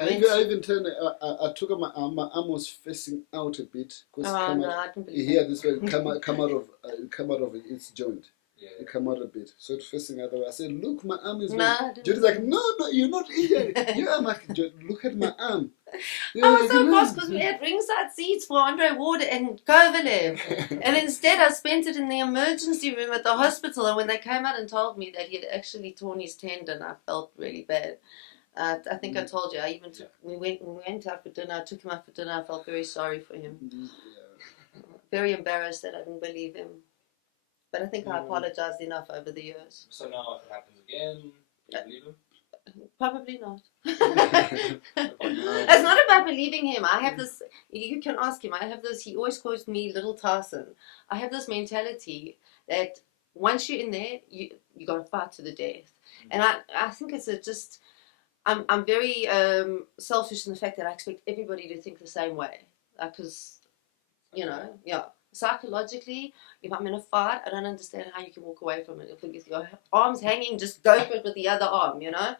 I even turned. I took out my arm. My arm was facing out a bit. I didn't believe Here, this way, come out of its joint. It come out a bit, so it's facing other way. I said, "Look, my arm is." Jodi's like, "No, you're not here. You are like, look at my arm." I was so cross because we had ringside seats for Andre Ward and Kovalev, and instead I spent it in the emergency room at the hospital. And when they came out and told me that he had actually torn his tendon, I felt really bad. I think I told you. I even took. We went out for dinner. I took him out for dinner. I felt very sorry for him. Very embarrassed that I didn't believe him. But I think I apologized enough over the years. So now if it happens again, do you believe him? Probably not. It's not about believing him. I have this, you can ask him, I have this, he always calls me Little Tyson. I have this mentality that once you're in there, you got to fight to the death. And I think it's just, I'm very selfish in the fact that I expect everybody to think the same way. Because, psychologically, if I'm in a fight, I don't understand how you can walk away from it. I think if your arm's hanging, just go for it with the other arm, I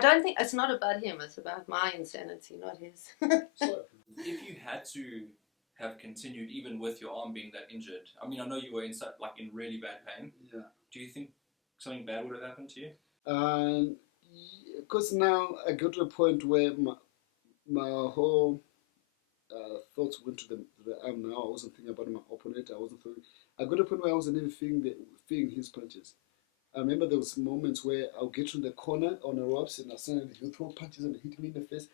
don't think, it's not about him, it's about my insanity, not his. So, if you had have continued even with your arm being that injured? I mean, I know you were in really bad pain. Yeah. Do you think something bad would have happened to you? Because now I got to a point where my whole thoughts went to the arm now. I wasn't thinking about my opponent. I got to a point where I wasn't even feeling his punches. I remember there was moments where I'll get to the corner on the ropes and suddenly he'll throw punches and hit me in the face.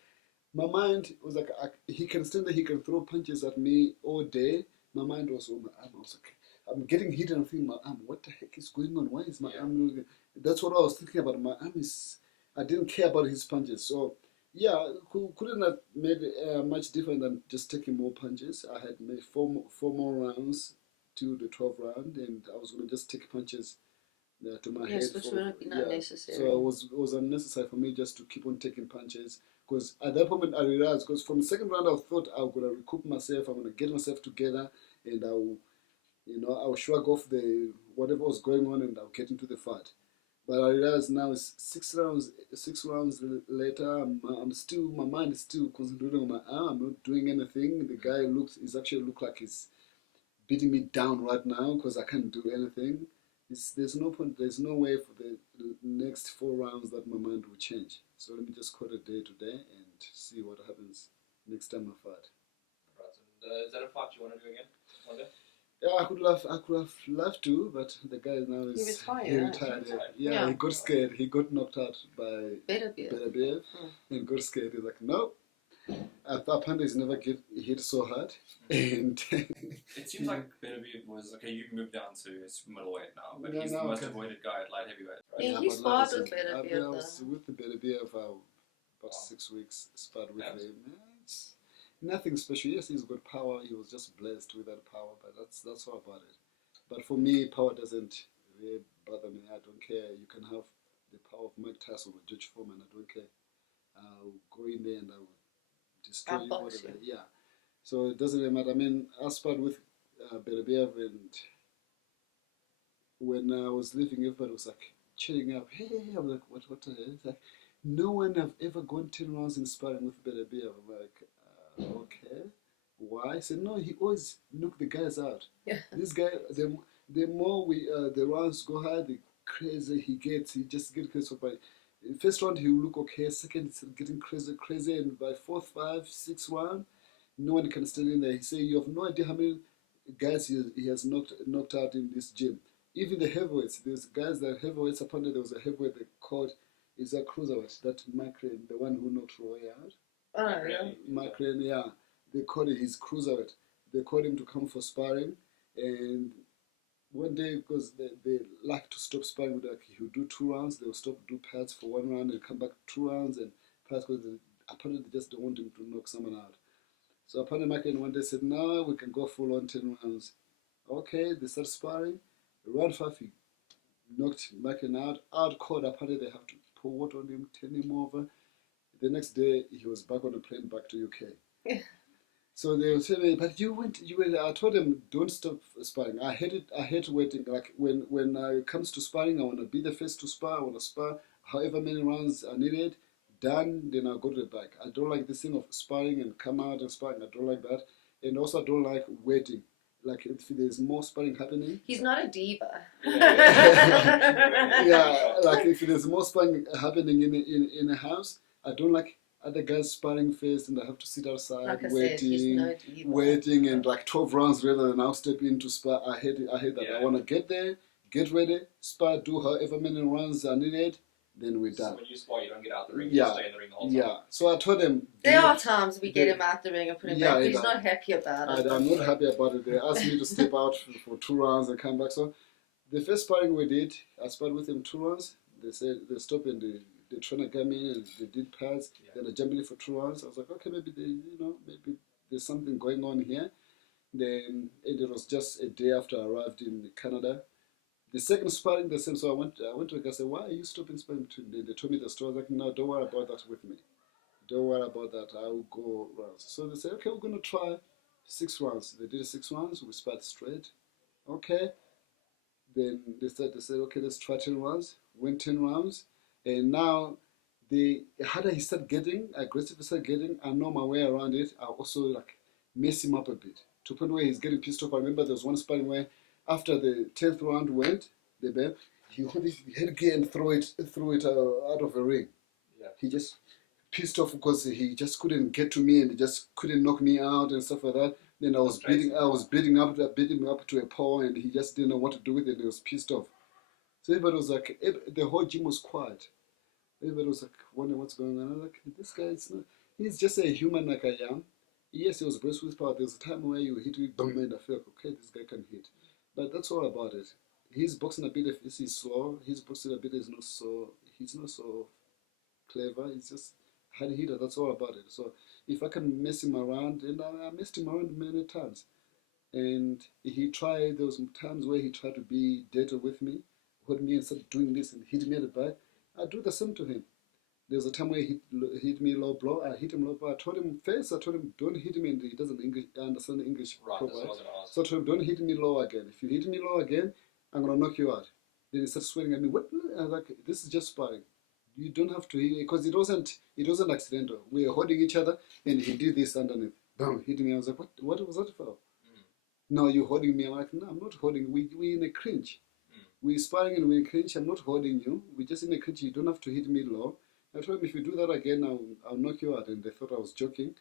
My mind was like, he can stand there, he can throw punches at me all day. My mind was on my arm. I was like, I'm getting hit and I'm thinking, my arm, what the heck is going on? Why is my arm losing? That's what I was thinking about. My arm I didn't care about his punches. So, yeah, couldn't have made much different than just taking more punches. I had made four more rounds to the 12th round, and I was going to just take punches to my head. Yes, which would have been unnecessary. So it was unnecessary for me just to keep on taking punches. Because at that moment I realized, because from the second round I thought I was going to recoup myself, I'm going to get myself together, and I'll shrug off the whatever was going on, and I'll get into the fight. But I realize now it's 6 rounds later, my mind is still concentrating on my arm. I'm not doing anything. The guy actually look like he's beating me down right now because I can't do anything. There's no point, there's no way for the next 4 rounds that my mind will change. So let me just call it a day today and see what happens next time I fight. Right. And, is that a fight you want to do again one day? Yeah, I could have loved to, but the guy now is retired. He retired. Yeah, he got scared. He got knocked out by Beterbiev and got scared. He's like, no. Apparently he's never hit so hard. And it seems like Beterbiev was okay. You've moved down to middleweight now, but he's the most avoided guy at light heavyweight, right? Yeah, he sparred with Beterbiev. I was with the Beterbiev about 6 weeks. Sparred with him. It's nothing special. Yes, he's got power. He was just blessed with that power, but that's all about it. But for me, power doesn't really bother me. I don't care. You can have the power of Mike Tyson or George Foreman. I don't care. I'll go in there and I will destroy you, whatever. Yeah. So it doesn't really matter. I mean, I sparred with Beterbiev, and when I was leaving, everybody was like cheering up. Hey, I'm like, what the hell? It's like, no one have ever gone 10 rounds in sparring with Beterbiev. I'm like, okay. Why? I said, no, he always knock the guys out. Yeah. This guy, the more the rounds go high, the crazier he gets. He just gets crazy. By first round, he will look okay. Second, it's getting crazy. And by 4th, 5th, 6th round, no one can stand in there. He said, you have no idea how many guys he has knocked out in this gym. Even the heavyweights, there's guys that heavyweights. Apparently, there was a heavyweight they called, is a cruiserweight, that Mike Crane, the one who knocked Roy out. Oh, yeah. Mike Crane, yeah. They called it his cruiserweight. They called him to come for sparring, and one day, because they like to stop sparring, like he'll do 2 rounds, they'll stop, do pads for 1 round, and come back 2 rounds, and pads, because apparently they just don't want him to knock someone out. So apparently Mike Crane one day said, no, we can go full on 10 rounds. Okay, they start sparring. Round 5, he knocked Mike Crane out cold. Apparently they have to pour water on him, turn him over. The next day, he was back on a plane back to UK. Yeah. So they would say, but I told them, don't stop sparring. I hate waiting. Like when it comes to sparring, I want to be the first to spar. I want to spar however many rounds are needed. Done, then I'll go to the back. I don't like this thing of sparring and come out and sparring. I don't like that. And also I don't like waiting. Like if there's more sparring happening. He's not a diva. Yeah, like if there's more sparring happening in a house, I don't like other guys sparring first, and I have to sit outside Like I waiting, said, waiting, and like 12 rounds rather than I'll step in to spar. I hate it. that. Yeah. I want to get there, get ready, spar, do however many rounds are needed, then we're done. So when you spar, you don't get out the ring. Yeah. You stay in the ring the whole time. Yeah. So I told them. There are times we get him out the ring and put him back. He's yeah. not happy about it. I'm not happy about it. They asked me to step out for 2 rounds and come back. So the first sparring we did, I sparred with them 2 rounds. They said they stopped and the trainer came in and they did pads. Then I jumped in for 2 rounds. I was like, okay, maybe maybe there's something going on here. Then it was just a day after I arrived in Canada. The second sparring, the same. So I went to the guy and said, why are you stopping sparring? They told me the story. I was like, no, don't worry about that with me. Don't worry about that. I will go rounds. So they said, okay, we're going to try 6 rounds. They did 6 rounds. We sparred straight. Okay. Then they said, okay, let's try 10 rounds. Went 10 rounds. And now, the harder he started getting, aggressive he started getting, I know my way around it. I also like mess him up a bit to the point where he's getting pissed off. I remember there was one sparring where after the 10th round went, the bell, he hold his headgear and throw it out of the ring. Yeah. He just pissed off because he just couldn't get to me and he just couldn't knock me out and stuff like that. Then I was beating him up to a pole, and he just didn't know what to do with it. And he was pissed off. So everybody was like, the whole gym was quiet. Everybody was like, wondering what's going on. I was like, this guy is not. He's just a human like I am. Yes, he was blessed with power. There was a time where you hit me, boom, and I felt okay, this guy can hit. But that's all about it. His boxing ability is slow. His boxing ability is not so. He's not so clever. He's just hard hitter. That's all about it. So if I can mess him around, and I messed him around many times, and he tried. There was times where he tried to be dirty with me, hold me and started doing this and hit me at the back. I do the same to him. There was a time where he hit me low blow. I hit him low blow. I told him first. I told him don't hit me, and he doesn't understand English properly. So I told him don't hit me low again. If you hit me low again, I'm gonna knock you out. Then he started swearing at me. What? I was like, this is just sparring. You don't have to hit, because it wasn't accidental. We were holding each other, and he did this underneath. Bam, hit me. I was like, what was that for? No, you're holding me. I'm like, no, I'm not holding. We in a clinch. We're sparring and we're in clinch. I'm not holding you. We're just in a clinch. You don't have to hit me low. I told him, if you do that again, I'll knock you out. And they thought I was joking.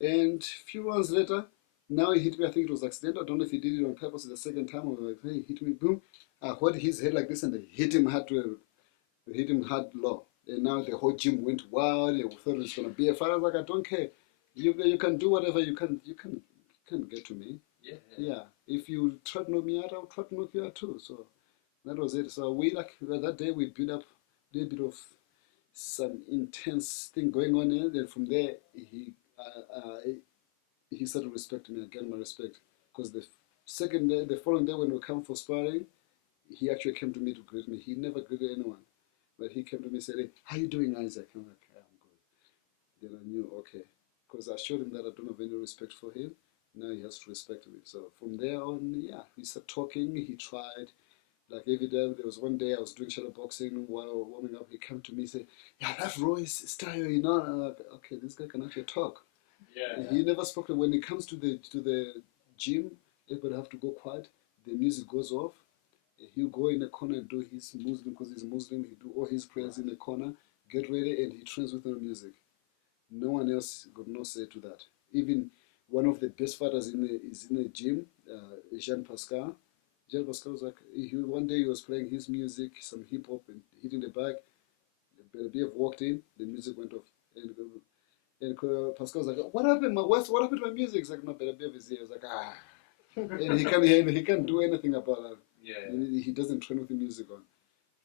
And a few rounds later, now he hit me. I think it was accidental. I don't know if he did it on purpose the second time. I was like, hey, he hit me. Boom. I hold his head like this, and I hit him hard low. And now the whole gym went wild. They thought it was going to be a fight. I was like, I don't care. You can do whatever you can get to me. Yeah. If you try to knock me out, I'll try to knock you out too. So that was it. So that day we built up a little bit of some intense thing going on there. Then from there he started respecting me. I got my respect, because the following day when we come for sparring, he actually came to me to greet me. He never greeted anyone, but he came to me and said, hey, how you doing, Isaac? I'm like, I'm good. Then I knew, okay, because I showed him that I don't have any respect for him. Now he has to respect me. So from there on, yeah, we started talking. He tried. Like every day, there was one day I was doing shadow boxing while warming up. He came to me and said, yeah, that's Roy's style, you know. And I'm like, okay, this guy can actually talk. Yeah. He never spoke. When it comes to the gym, everybody have to go quiet. The music goes off. He'll go in the corner and do his Muslim, because he's Muslim. He do all his prayers in the corner, get ready, and he trains with no music. No one else got no say to that. Even one of the best fighters is in the gym, Jean Pascal. Jean Pascal was like, one day he was playing his music, some hip hop, and hitting the back. Beterbiev walked in, the music went off. And Pascal was like, what happened? What happened to my music? He's like, no, Beterbiev is here. He was like, ah. And he can't do anything about that. Yeah. He doesn't train with the music on.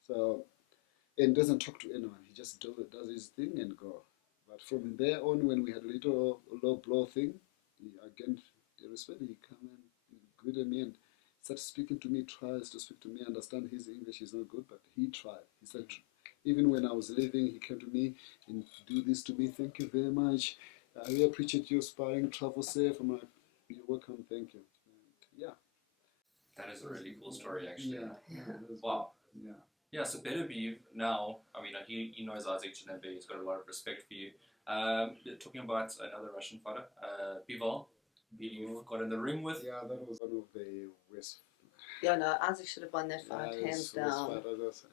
So, and doesn't talk to anyone. He just does his thing and go. But from there on, when we had a little low blow thing, again, respect, he came and greeted me and started speaking to me, tries to speak to me, understand his English is not good, but he tried. He said, even when I was leaving, he came to me and do this to me. Thank you very much. I really appreciate your sparring. Travel safe. I'm like, you're welcome. Thank you. Yeah. That is a really cool story, actually. Yeah. Wow. Yeah. Yeah, so Beterbiev now, I mean, he knows Isaac Chilemba. He's got a lot of respect for you. Talking about another Russian fighter, Bivol. You got in the ring with. Yeah, that was one of the worst. Yeah, no, Isaac should have won that fight, hands down.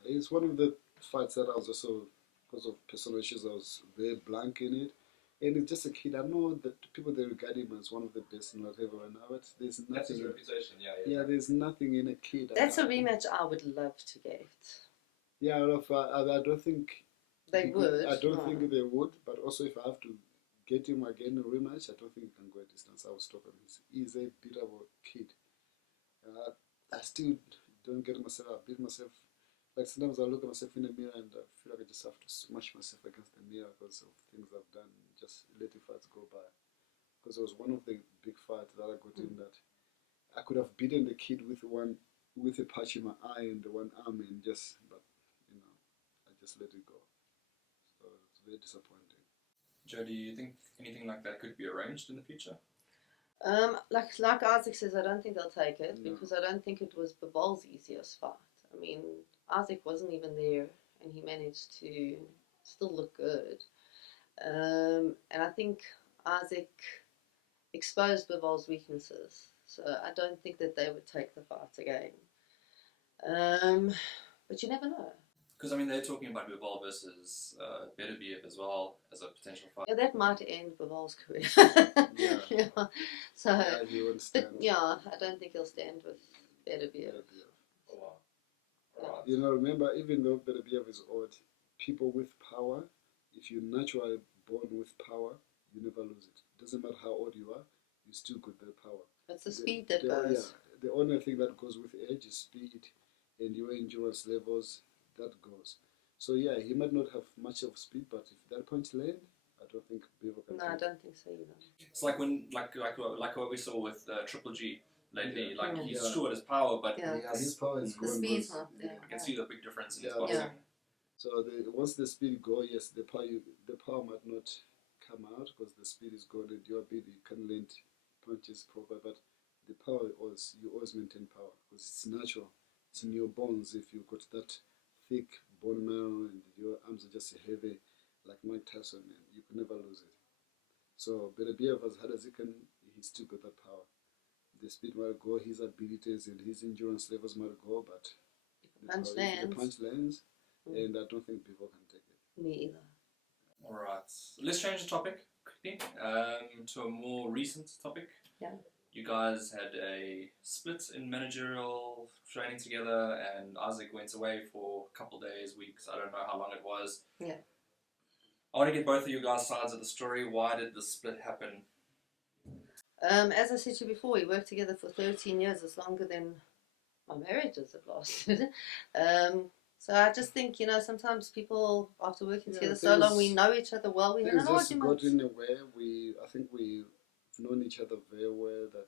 It's one of the fights that I was also, because of personal issues, I was very blank in it. And it's just a kid. I know that people, they regard him as one of the best in whatever, and now there's nothing. That's his reputation, yeah. There's nothing in a kid. That's a rematch I would love to get. Yeah, I don't think they would. I don't think they would, but also if I have to get him again a rematch, I don't think he can go a distance. I will stop him. He's a beatable kid. I still don't get myself. I beat myself. Like sometimes I look at myself in the mirror and I feel like I just have to smash myself against the mirror because of things I've done. Just letting fights go by. Because it was one of the big fights that I got in that I could have beaten the kid with a patch in my eye and the one arm, and but I just let it go. So it's very disappointing. Jodi, do you think anything like that could be arranged in the future? Like Isaac says, I don't think they'll take it because I don't think it was Bivol's easiest fight. I mean, Isaac wasn't even there, and he managed to still look good. And I think Isaac exposed Bivol's weaknesses. So I don't think that they would take the fight again. But you never know. Because I mean, they're talking about Bivol versus Beterbiev as well as a potential fight. Yeah, that might end Bivol's career. Yeah. Yeah. So, Yeah, he won't stand. but yeah, I don't think he'll stand with Beterbiev. Oh, wow. Right. You know, remember, even though Beterbiev is old, people with power, if you're naturally born with power, you never lose it. Doesn't matter how old you are, you still got that power. It's the speed that goes. Yeah, the only thing that goes with age is speed and your endurance levels. That goes. So yeah, he might not have much of speed, but if that punch land, I don't think Bevo can. No, I don't think so either. It's like when, like what we saw with Triple G lately. Yeah. Like he's Yeah. short his power, but Yeah. Yeah, his power is The going. speed's not there. you can see the big difference in his Yeah. boxing. Yeah. So once the speed go, yes, the power might not come out because the speed is gone and your ability you can land punches proper, but the power you always maintain power because it's natural. It's in your bones. If you've got that thick bone marrow and your arms are just heavy like Mike Tyson, and you can never lose it. So Beterbiev, as hard as he can, he still got that power. The speed might go, his abilities and his endurance levels might go, but the punch lands, and I don't think people can take it. Me either. Alright, let's change the topic quickly to a more recent topic. Yeah. You guys had a split in managerial training together, and Isaac went away for a couple days, weeks, I don't know how long it was. Yeah. I want to get both of you guys' sides of the story. Why did the split happen? As I said to you before, we worked together for 13 years. It's longer than my marriages have lasted. So I just think, you know, sometimes people, after working together so long, we know each other well. We had an just argument. got in a way. I think we've known each other very well. That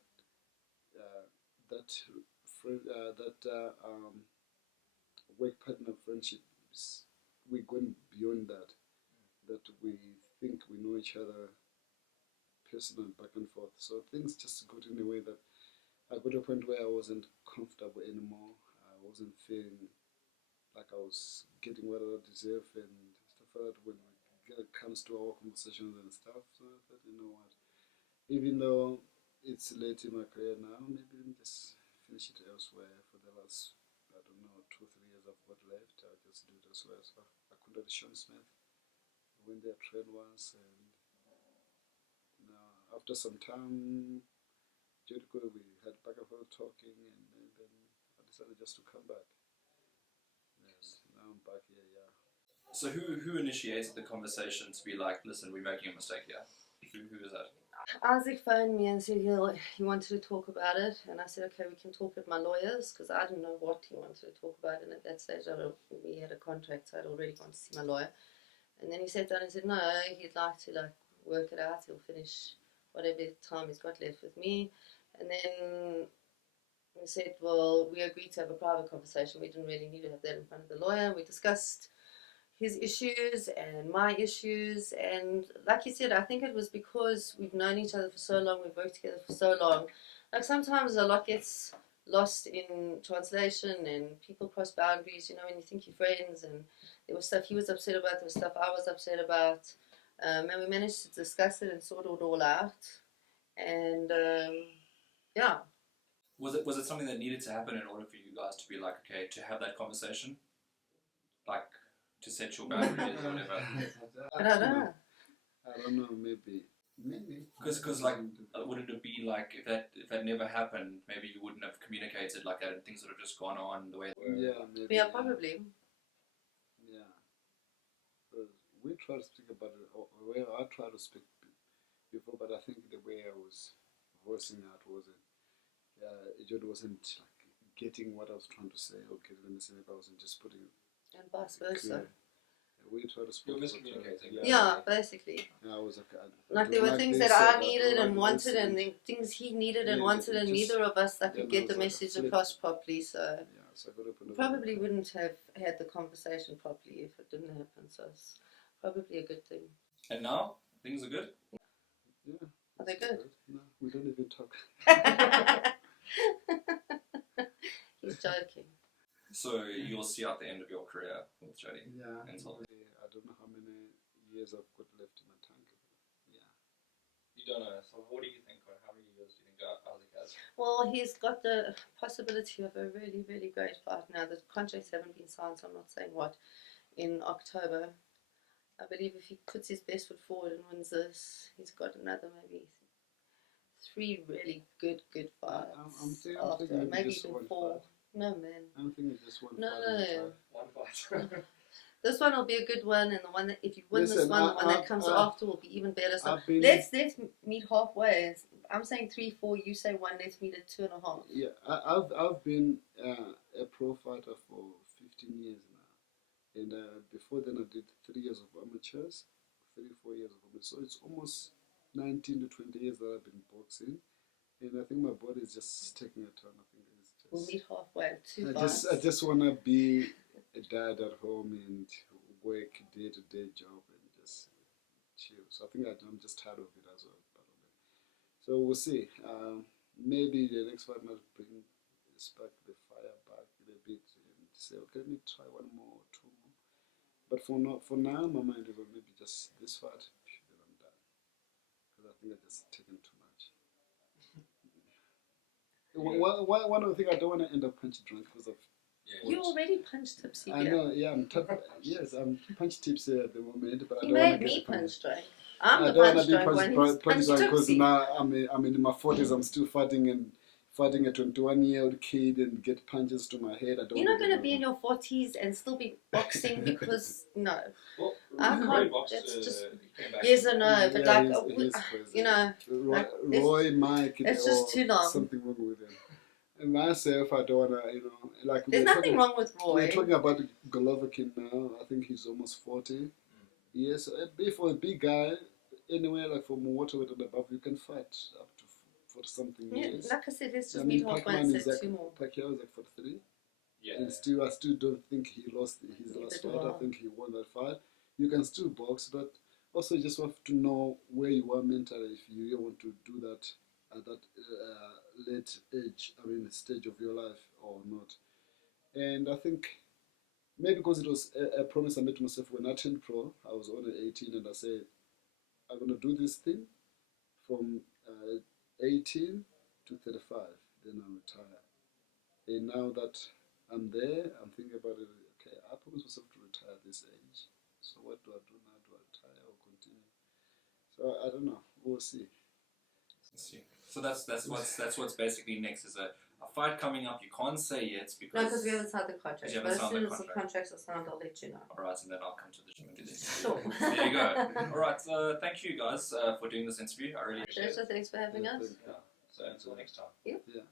work partner friendships, we're going beyond that. That we think we know each other personally back and forth. So things just got in a way that I got to a point where I wasn't comfortable anymore. I wasn't feeling like I was getting what I deserve and stuff like that when it comes to our conversations and stuff. So I thought, you know what, even though it's late in my career now, maybe let me just finish it elsewhere. For the last, I don't know, 2 or 3 years I've got left, I'll just do it elsewhere. So I contacted Sean Smith, went there, trained once, and after some time, Jodi, we had back and forth talking, and then I decided just to come back. Now I'm back here, yeah. So who initiated the conversation to be like, listen, we're making a mistake here? Who was that? Isaac phoned me and said he wanted to talk about it, and I said, okay, we can talk with my lawyers, because I didn't know what he wanted to talk about, and at that stage we had a contract, so I'd already gone to see my lawyer. And then he sat down and said, no, he'd like to work it out, he'll finish whatever time he's got left with me. And then we said, well, we agreed to have a private conversation. We didn't really need to have that in front of the lawyer. We discussed his issues and my issues. And like you said, I think it was because we've known each other for so long, we've worked together for so long. Like sometimes a lot gets lost in translation and people cross boundaries, you know, when you think you're friends. And there was stuff he was upset about, there was stuff I was upset about. And we managed to discuss it and sort it all out. And yeah. Was it something that needed to happen in order for you guys to be like, okay, to have that conversation? Like, to set your boundaries or whatever? I don't know. I don't know, maybe. Because like, wouldn't it be like, if that never happened, maybe you wouldn't have communicated like that and things would have just gone on the way they were? Yeah, maybe. Yeah, probably. Yeah. But we try to speak about it, well, I tried to speak before, but I think the way I was voicing out wasn't, Jodi wasn't like getting what I was trying to say or getting the message. I wasn't just putting it And vice versa. clear. We try to speak. You're miscommunicating. Yeah, basically. Yeah, I was Like there were things that I needed and wanted, and then things he needed and wanted, and neither of us could get the message across properly. So so I got probably wouldn't have had the conversation properly if it didn't happen. So it's probably a good thing. And now things are good. Yeah. Are they good? No, we don't even talk. He's joking. So you'll see out the end of your career with Jodi. Yeah. Until I don't know how many years I've got left in my tank. You don't know. So what do you think? Or how many years do you think Isaac has? Well, he's got the possibility of a really, really great fight now. The contracts haven't been signed, so I'm not saying what, in October. I believe if he puts his best foot forward and wins this, he's got another maybe 3 really good fights. I'm after, thinking maybe just even one 4. fight. No, man. I'm thinking just one No. fight. One fight. This one will be a good one, and the one that if you win this Listen, one, the one that comes after will be even better. So been, let's meet halfway. I'm saying 3, 4. You say 1. Let's meet at 2.5. Yeah, I've been a pro fighter for 15 years now, and before then I did 3 years of amateurs, 4 years of amateurs. So it's almost 19 to 20 years that I've been boxing, and I think my body is just taking a turn. I think it's just. We'll meet halfway at 2 I just wanna be a dad at home and work day-to-day job and just chill. So I think I'm just tired of it as well. So we'll see. Maybe the next fight might spark the fire back a bit and say, okay, let me try 1 more or 2 more. But for now, my mind is on maybe just this fight, then I'm done. Because I think I've just taken too much. One of the things I don't want to end up punch drunk because of. You already punched tipsy. I know, yeah, yes, I'm punch tipsy at the moment, but He I don't want to made me get punch drunk. I'm I the don't want punch to be drunk one. He's punch punch drunk because tipsy. now I'm in my 40s. I'm still fighting a 21-year-old kid and get punches to my head. I don't. You're not going to be in your 40s and still be boxing because no. Well, I can't. boxed, That's just came back yes or no. But yeah, like he's crazy. you know, Roy, Mike, it's just too long. Something wrong with him. And myself, I don't wanna, like. There's nothing wrong with Roy. We're talking about Golovkin now. I think he's almost 40. Yes, for a big guy, anywhere like from waterweight and above, you can fight up to for something years. Like I said, let's just meet halfway and say 2 more. Pacquiao is like 43. Yeah. And I still don't think he lost his last fight. I think he won that fight. You can still box, but also you just have to know where you are mentally if you really want to do that at that late age, stage of your life or not. And I think maybe because it was a promise I made to myself when I turned pro, I was only 18 and I said, I'm going to do this thing from 18 to 35, then I'll retire. And now that I'm there, I'm thinking about it, okay, I promised myself to retire at this age. So what do I do now? Do I retire or continue? So I don't know. We'll see. So that's what's basically next is a fight coming up. You can't say yet because No, because we haven't signed the contract. You But haven't as soon signed the as the contracts are signed, I'll let you know. Alright, and then I'll come to the gym and do this. Sure. There you go. Alright, thank you guys for doing this interview. I really appreciate it. Thanks for having us. So until next time. Yeah. Yeah.